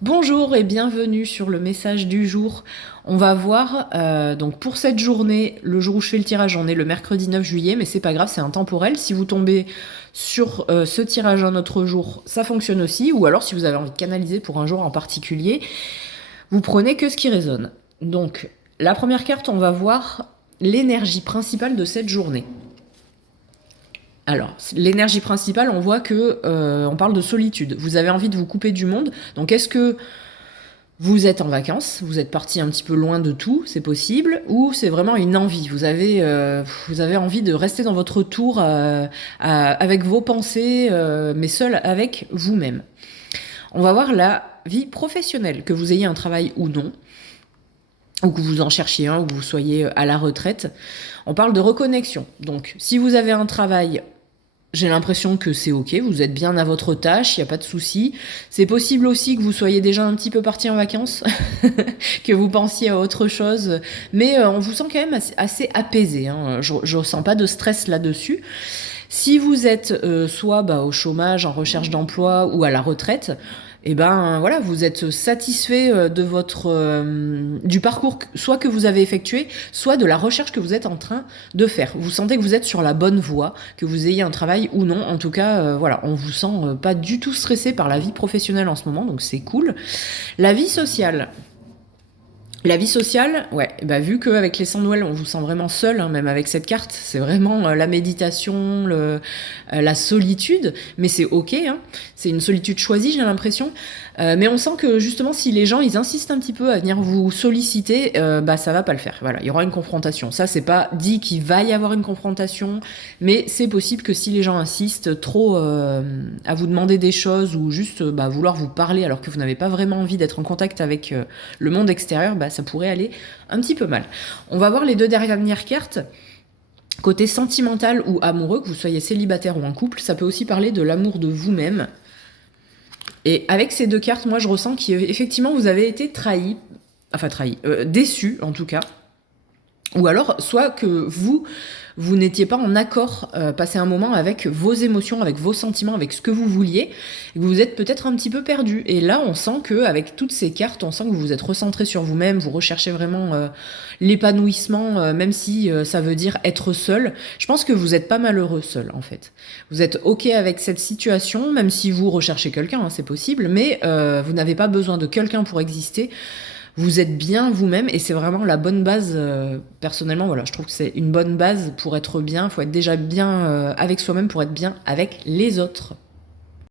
Bonjour et bienvenue sur le message du jour. On va voir donc pour cette journée, le jour où je fais le tirage, on est le mercredi 9 juillet, mais c'est pas grave, c'est intemporel. Si vous tombez sur ce tirage un autre jour, ça fonctionne aussi. Ou alors si vous avez envie de canaliser pour un jour en particulier, vous prenez que ce qui résonne. Donc la première carte, on va voir l'énergie principale de cette journée. Alors, l'énergie principale, on voit que on parle de solitude. Vous avez envie de vous couper du monde. Donc, est-ce que vous êtes en vacances, vous êtes parti un petit peu loin de tout, c'est possible, ou c'est vraiment une envie. Vous avez envie de rester dans votre tour avec vos pensées, mais seul avec vous-même. On va voir la vie professionnelle, que vous ayez un travail ou non, ou que vous en cherchiez un, ou que vous soyez à la retraite. On parle de reconnexion. Donc, si vous avez un travail, j'ai l'impression que c'est ok, vous êtes bien à votre tâche, il n'y a pas de souci. C'est possible aussi que vous soyez déjà un petit peu parti en vacances, que vous pensiez à autre chose, mais on vous sent quand même assez apaisé. Hein. Je ne ressens pas de stress là-dessus. Si vous êtes soit au chômage, en recherche d'emploi ou à la retraite, et ben voilà, vous êtes satisfait de du parcours soit que vous avez effectué, soit de la recherche que vous êtes en train de faire. Vous sentez que vous êtes sur la bonne voie, que vous ayez un travail ou non. En tout cas, voilà, on vous sent pas du tout stressé par la vie professionnelle en ce moment, donc c'est cool. La vie sociale. La vie sociale, ouais, bah vu qu'avec les 100 Noël, on vous sent vraiment seul, hein, même avec cette carte, c'est vraiment la méditation, la solitude, mais c'est ok, hein, c'est une solitude choisie, j'ai l'impression. Mais on sent que justement, si les gens ils insistent un petit peu à venir vous solliciter, ça va pas le faire. Voilà, il y aura une confrontation. Ça, c'est pas dit qu'il va y avoir une confrontation, mais c'est possible que si les gens insistent trop à vous demander des choses ou juste vouloir vous parler alors que vous n'avez pas vraiment envie d'être en contact avec le monde extérieur, ça pourrait aller un petit peu mal. On va voir les deux dernières cartes. Côté sentimental ou amoureux, que vous soyez célibataire ou en couple, ça peut aussi parler de l'amour de vous-même. Et avec ces deux cartes, moi je ressens qu'effectivement vous avez été déçu en tout cas. Ou alors, soit que vous n'étiez pas en accord, passer un moment avec vos émotions, avec vos sentiments, avec ce que vous vouliez, et que vous êtes peut-être un petit peu perdu. Et là, on sent que avec toutes ces cartes, on sent que vous vous êtes recentré sur vous-même, vous recherchez vraiment l'épanouissement, même si ça veut dire être seul. Je pense que vous êtes pas malheureux seul, en fait. Vous êtes ok avec cette situation, même si vous recherchez quelqu'un, hein, c'est possible, mais vous n'avez pas besoin de quelqu'un pour exister. Vous êtes bien vous-même et c'est vraiment la bonne base. Personnellement, voilà, je trouve que c'est une bonne base pour être bien. Il faut être déjà bien avec soi-même pour être bien avec les autres.